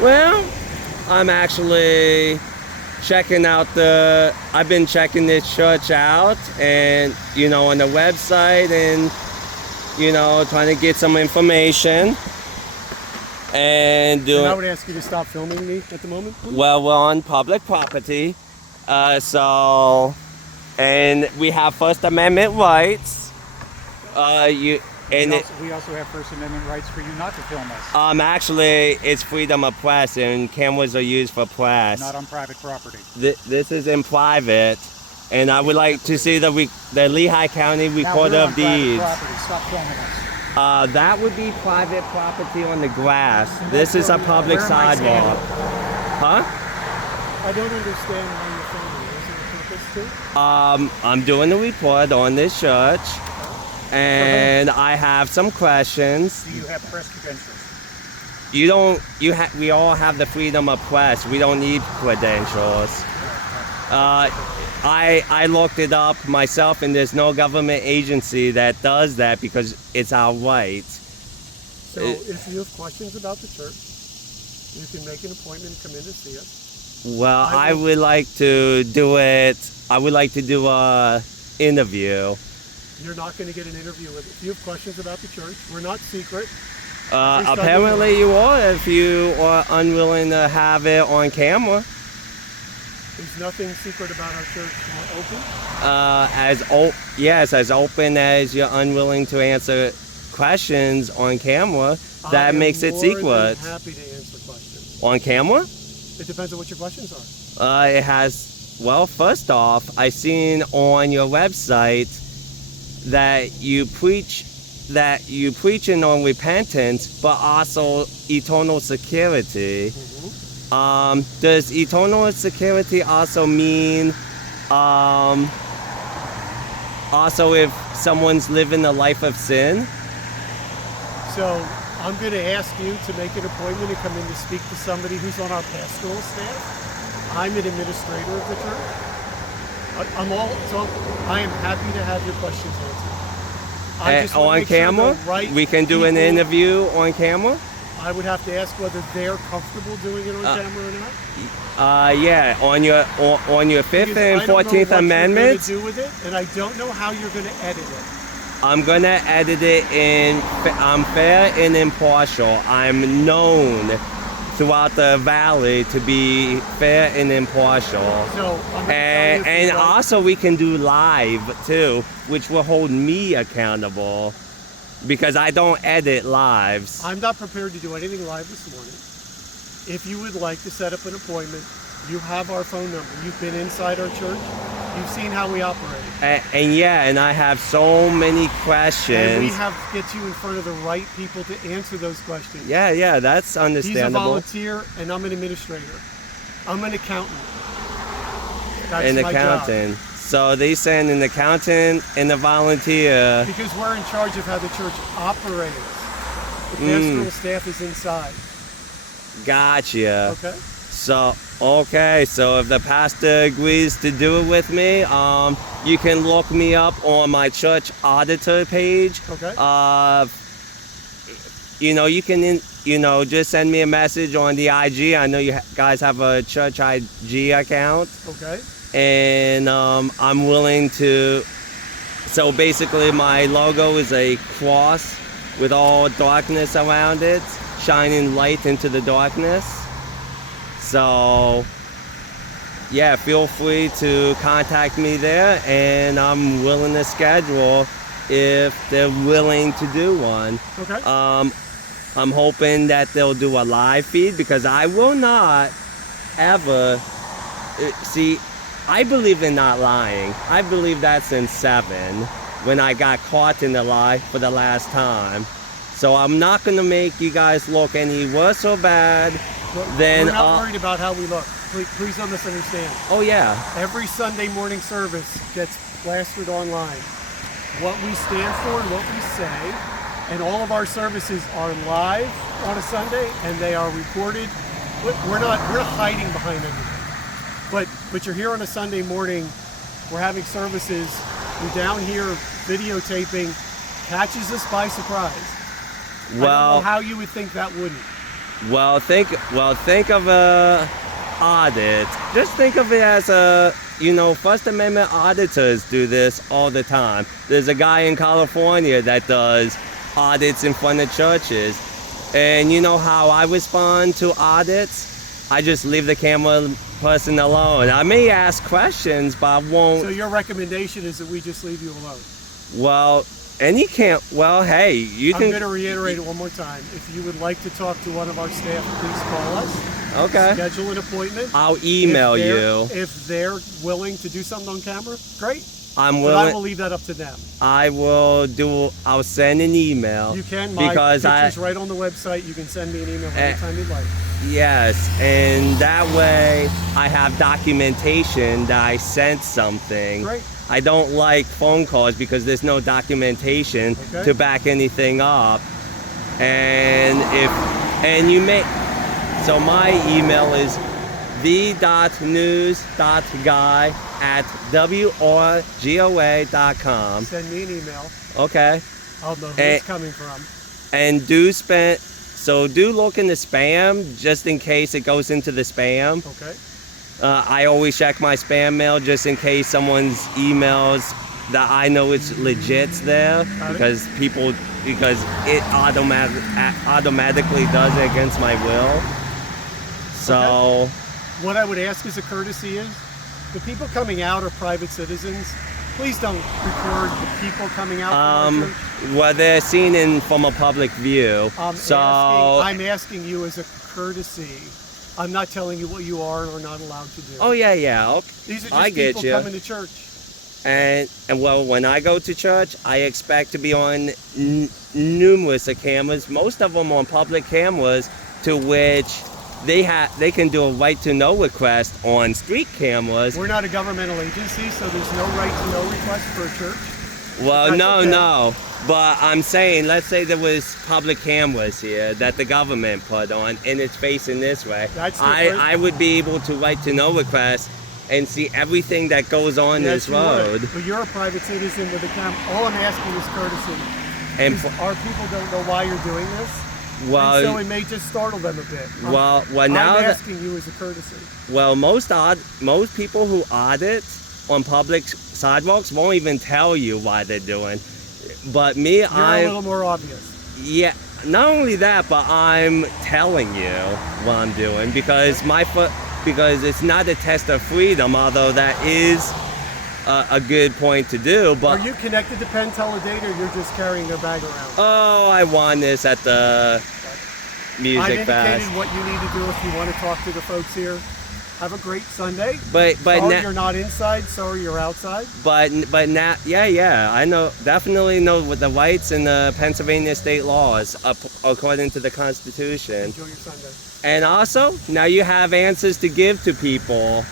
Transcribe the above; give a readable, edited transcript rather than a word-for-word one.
Well, I'm actually checking out I've been checking this church out and, on the website and, trying to get some information and I would ask you to stop filming me at the moment, please. Well, we're on public property, and we have First Amendment rights. We also have First Amendment rights for you not to film us. Actually, it's freedom of press, and cameras are used for press. Not on private property. This is in private, and I would like to see the Lehigh County Recorder of Deeds. Stop filming us. That would be private property on the grass. This is a public sidewalk. Huh? I don't understand why you're filming. Is there a purpose to? I'm doing a report on this church. And I have some questions. Do you have press credentials? We all have the freedom of press. We don't need credentials. I looked it up myself, and there's no government agency that does that because it's our right. So if you have questions about the church, you can make an appointment and come in to see us. Well, I would like to do it. I would like to do a interview. You're not going to get an interview with it. If you have questions about the church, we're not secret. Apparently you are, if you are unwilling to have it on camera. There's nothing secret about our church. We're open. As open as you're unwilling to answer questions on camera, that makes it secret. I'm happy to answer questions. On camera? It depends on what your questions are. Well, first off, I seen on your website that you preaching on repentance, but also eternal security. Mm-hmm. Does eternal security also mean also if someone's living a life of sin? So I'm going to ask you to make an appointment and come in to speak to somebody who's on our pastoral staff. I'm an administrator of the church. I am happy to have your questions answered. On camera? We can do an interview on camera? I would have to ask whether they're comfortable doing it on camera or not. Yeah, on your 5th and 14th Amendments. I don't know what you're going to do with it, and I don't know how you're going to edit it. I'm going to edit it I'm fair and impartial. I'm known throughout the valley to be fair and impartial. So, and also we can do live too, which will hold me accountable because I don't edit lives. I'm not prepared to do anything live this morning. If you would like to set up an appointment, you have our phone number. You've been inside our church. You've seen how we operate. And I have so many questions. And we have to get you in front of the right people to answer those questions. Yeah, that's understandable. He's a volunteer, and I'm an administrator. I'm an accountant. That's an my accountant. job. So they send an accountant and a volunteer. Because we're in charge of how the church operates. The pastoral staff is inside. Gotcha. Okay. So if the pastor agrees to do it with me, you can look me up on my church auditor page. Okay. You can, just send me a message on the IG. I know you guys have a church IG account. Okay. And I'm willing to. So basically, my logo is a cross with all darkness around it, shining light into the darkness. So, yeah, feel free to contact me there, and I'm willing to schedule if they're willing to do one. Okay. I'm hoping that they'll do a live feed because I will not ever see. I believe in not lying. I believe that's in 7 when I got caught in the lie for the last time. So I'm not going to make you guys look any worse or bad. Then we're not worried about how we look. Please don't misunderstand. Oh yeah. Every Sunday morning service gets plastered online. What we stand for and what we say, and all of our services are live on a Sunday, and they are recorded. We're not hiding behind anything. But you're here on a Sunday morning. We're having services. You're down here videotaping. Catches us by surprise. I don't know how you would think that wouldn't. Well, think of a audit. Just think of it as a, First Amendment auditors do this all the time. There's a guy in California that does audits in front of churches. And you know how I respond to audits? I just leave the camera person alone. I may ask questions, but I won't. So your recommendation is that we just leave you alone? Well, hey, you I'm can. going to reiterate it one more time. If you would like to talk to one of our staff, please call us. Okay. Schedule an appointment. I'll email you. If they're willing to do something on camera, great. I'm But I willing. will leave that up to them. I'll send an email. You can. My picture's right on the website. You can send me an email anytime you'd like. Yes, and that way I have documentation that I sent something. Great. I don't like phone calls because there's no documentation to back anything up. So my email is the.news.guy@wrgoa.com. Send me an email. Okay. I'll know who it's coming from. And do look in the spam just in case it goes into the spam. Okay. I always check my spam mail just in case someone's emails that I know it's legit's there because it automatically does it against my will. So Okay. What I would ask as a courtesy is, the people coming out are private citizens. Please don't record the people coming out from our church. well, they're seen from a public view. I'm asking you as a courtesy. I'm not telling you what you are or not allowed to do. Oh yeah. Okay. These are just I get people you. coming to church. And when I go to church, I expect to be on numerous of cameras. Most of them on public cameras, to which they can do a right to know request on street cameras. We're not a governmental agency, so there's no right to know request for a church. Well, That's okay. no. But I'm saying, let's say there was public cameras here that the government put on, and it's facing this way. That's different. I would be able to right to know request and see everything that goes on Yes, this you road. would. But you're a private citizen with a camera. All I'm asking is courtesy. And Our people don't know why you're doing this. well, And so it may just startle them a bit. well, now I'm that asking you as a courtesy. most people who audit on public sidewalks won't even tell you why they're doing. But me, You're a little more obvious. Yeah, not only that, but I'm telling you what I'm doing because because it's not a test of freedom, although that is a good point to do. But Are you connected to Penn Teledata, or you're just carrying their bag around? oh, I won this at the I've music indicated fest. what you need to do if you want to talk to the folks here. Have a great Sunday. But Sorry now, you're not inside, sorry you're outside. but now, yeah, I definitely know what the rights and the Pennsylvania state laws according to the Constitution. Enjoy your Sunday. And also, now you have answers to give to people.